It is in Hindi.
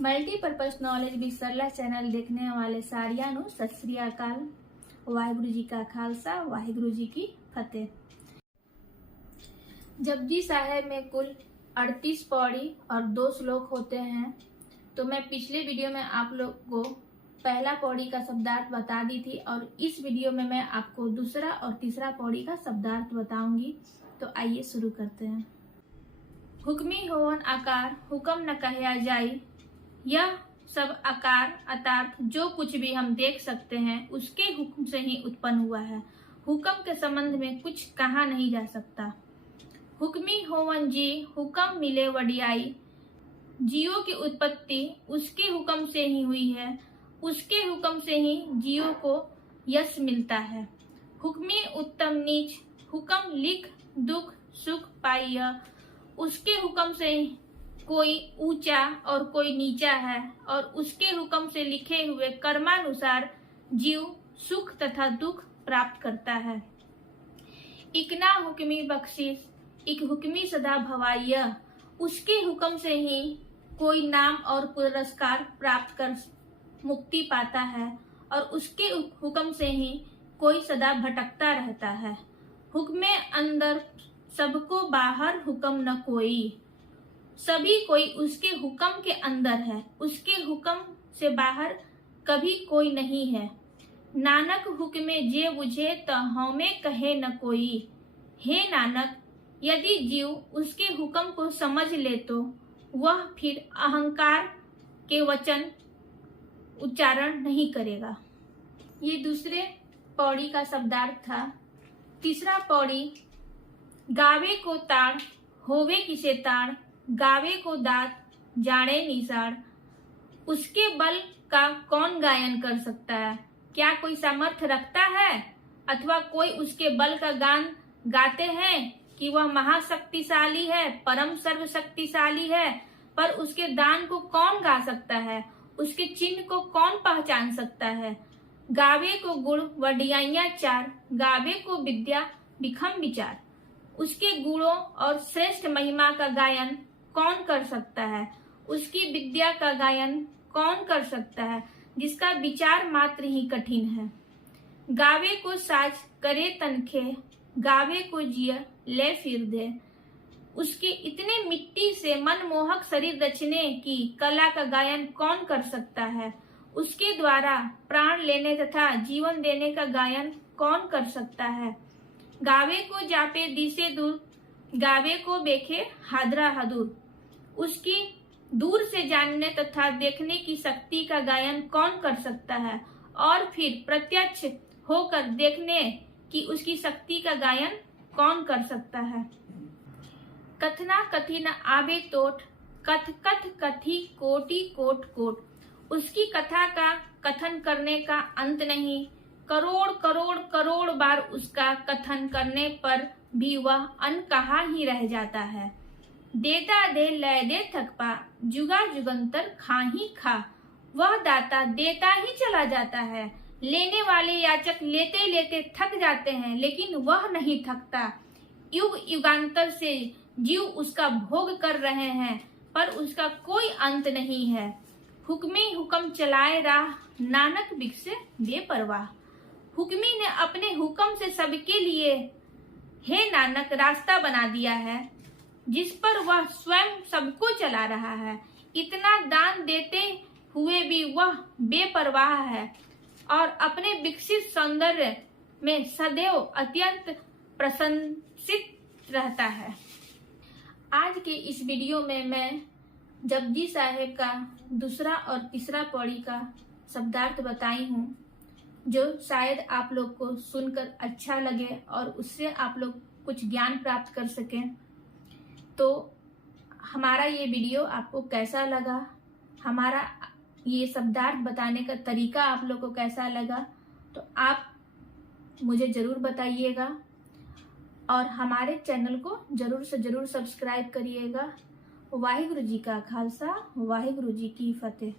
Multipurpose knowledge with Sarla channel देखने वाले सारियां नूं सत श्री अकाल। वाहिगुरु जी का खालसा, वाहिगुरु जी की फतेह। जपजी साहेब में कुल 38 पौड़ी और 2 श्लोक होते हैं। तो मैं पिछले वीडियो में आप लोग को पहला पौड़ी का शब्दार्थ बता दी थी और इस वीडियो में मैं आपको दूसरा और तीसरा पौड़ी का शब्दार्थ बताऊंगी। तो आइए शुरू करते हैं। हुक्मी होवन आकार हुक्म न कहया जाई। यह सब आकार अर्थात जो कुछ भी हम देख सकते हैं उसके हुक्म से ही उत्पन्न हुआ है। हुक्म के संबंध में कुछ कहा नहीं जा सकता। हुक्मी होवन जी हुक्म मिले वडियाई। जियो की उत्पत्ति उसके हुक्म से ही हुई है। उसके हुक्म से ही जियो को यश मिलता है। हुक्मी उत्तम नीच हुक्म लिख दुख सुख पाइय। उसके हुक्म से कोई ऊंचा और कोई नीचा है और उसके हुक्म से लिखे हुए कर्मानुसार जीव सुख तथा दुख प्राप्त करता है। इकना हुक्मी बख्शिश इक हुक्मी सदा भवाइय। उसके हुक्म से ही कोई नाम और पुरस्कार प्राप्त कर मुक्ति पाता है और उसके हुक्म से ही कोई सदा भटकता रहता है। हुक्मे अंदर सबको बाहर हुक्म न कोई। सभी कोई उसके हुक्म के अंदर है, उसके हुक्म से बाहर कभी कोई नहीं है। नानक हुक्मे जे बुझे त हमें कहे न कोई। हे नानक, यदि जीव उसके हुक्म को समझ ले तो वह फिर अहंकार के वचन उच्चारण नहीं करेगा। ये दूसरे पौड़ी का शब्दार्थ था। तीसरा पौड़ी गावे को ताड़ होवे किसे ताड़। गावे को दात जाने निसाड़। उसके बल का कौन गायन कर सकता है? क्या कोई सामर्थ्य रखता है अथवा कोई उसके बल का गान गाते हैं कि वह महाशक्तिशाली है, परम सर्वशक्तिशाली है। पर उसके दान को कौन गा सकता है? उसके चिन्ह को कौन पहचान सकता है? गावे को गुण वडियाइयां चार। गावे को विद्या विखम विचार। उसके गुणों और श्रेष्ठ महिमा का गायन कौन कर सकता है? उसकी विद्या का गायन कौन कर सकता है जिसका विचार मात्र ही कठिन है? गावे को साज करे तनखे। गावे को जिया ले फिर दे। उसके इतने मिट्टी से मनमोहक शरीर रचने की कला का गायन कौन कर सकता है? उसके द्वारा प्राण लेने तथा जीवन देने का गायन कौन कर सकता है? गावे को जापे दिसे दूर। गावे को बेखे हादरा हदूर। उसकी दूर से जानने तथा देखने की शक्ति का गायन कौन कर सकता है और फिर प्रत्यक्ष होकर देखने की उसकी शक्ति का गायन कौन कर सकता है? कथना कथी न आवे तोट। कथ कथ कथी कोटि कोट कोट। उसकी कथा का कथन करने का अंत नहीं। करोड़ करोड़ करोड़ बार उसका कथन करने पर भी वह अनकहा ही रह जाता है। देता दे लय दे थकपा। जुगा जुगंतर खा ही खा। वह दाता देता ही चला जाता है। लेने वाले याचक लेते लेते थक जाते हैं लेकिन वह नहीं थकता। युग युगांतर से जीव उसका भोग कर रहे हैं पर उसका कोई अंत नहीं है। हुक्मी हुक्म चलाए राह। नानक बिकसे बेपरवाह। हुक्मी ने अपने हुक्म से सबके लिए हे नानक रास्ता बना दिया है जिस पर वह स्वयं सबको चला रहा है। इतना दान देते हुए भी वह बेपरवाह है और अपने विकसित सौंदर्य में सदैव अत्यंत प्रशंसित रहता है। आज के इस वीडियो में मैं जपजी साहेब का दूसरा और तीसरा पौड़ी का शब्दार्थ बताई हूँ जो शायद आप लोग को सुनकर अच्छा लगे और उससे आप लोग कुछ ज्ञान प्राप्त कर सकें। तो हमारा ये वीडियो आपको कैसा लगा, हमारा ये शब्दार्थ बताने का तरीका आप लोग को कैसा लगा, तो आप मुझे ज़रूर बताइएगा और हमारे चैनल को ज़रूर से ज़रूर सब्सक्राइब करिएगा। वाहिगुरु जी का खालसा, वाहिगुरु जी की फतेह।